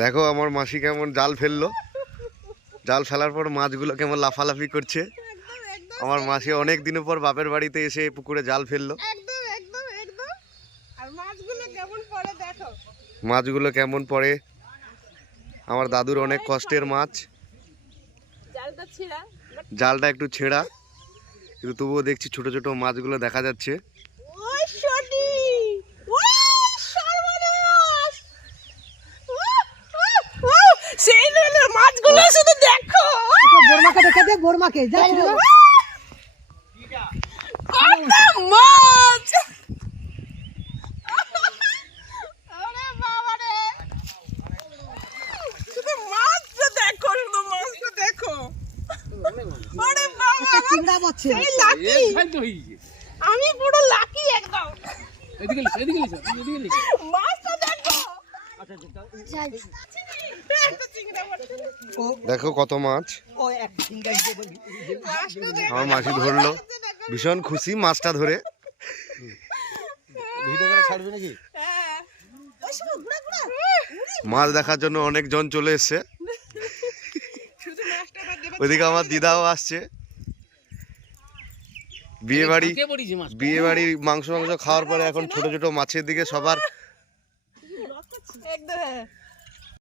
দেখো আমার মাসি কেমন জাল ফেললো, জাল ফেলার পর মাছগুলো কেমন লাফালাফি করছে। আমার মাসি অনেক দিন পর বাপের বাড়িতে এসে পুকুরে জাল ফেললো। মাছগুলো কেমন পড়ে, আমার দাদুর অনেক কষ্টের মাছ। জালটা একটু ছেঁড়া, কিন্তু তবুও দেখছি ছোট ছোট মাছগুলো দেখা যাচ্ছে। মাছগুলো শুধু দেখো, বোরমাকে দেখে দে, বোরমাকে যাচ্ছে কত মাছ। আরে বাবা রে, শুধু মাছটা দেখো, শুধু মাছটা দেখো। আরে বাবা, চিংড়া পাচ্ছে। সেই লাকি, আমি পুরো লাকি একদম। এদিকে মাছটা দেখো। দেখো কত মাছ আমার মাসি ধরলো, ভীষণ খুশি মাছটা ধরে। মাছ দেখার জন্য অনেকজন চলে এসছে। ওইদিকে আমার দিদাও আসছে। বিয়ে বাড়ির মাংস খাওয়ার পরে এখন ছোট ছোট মাছের দিকে সবার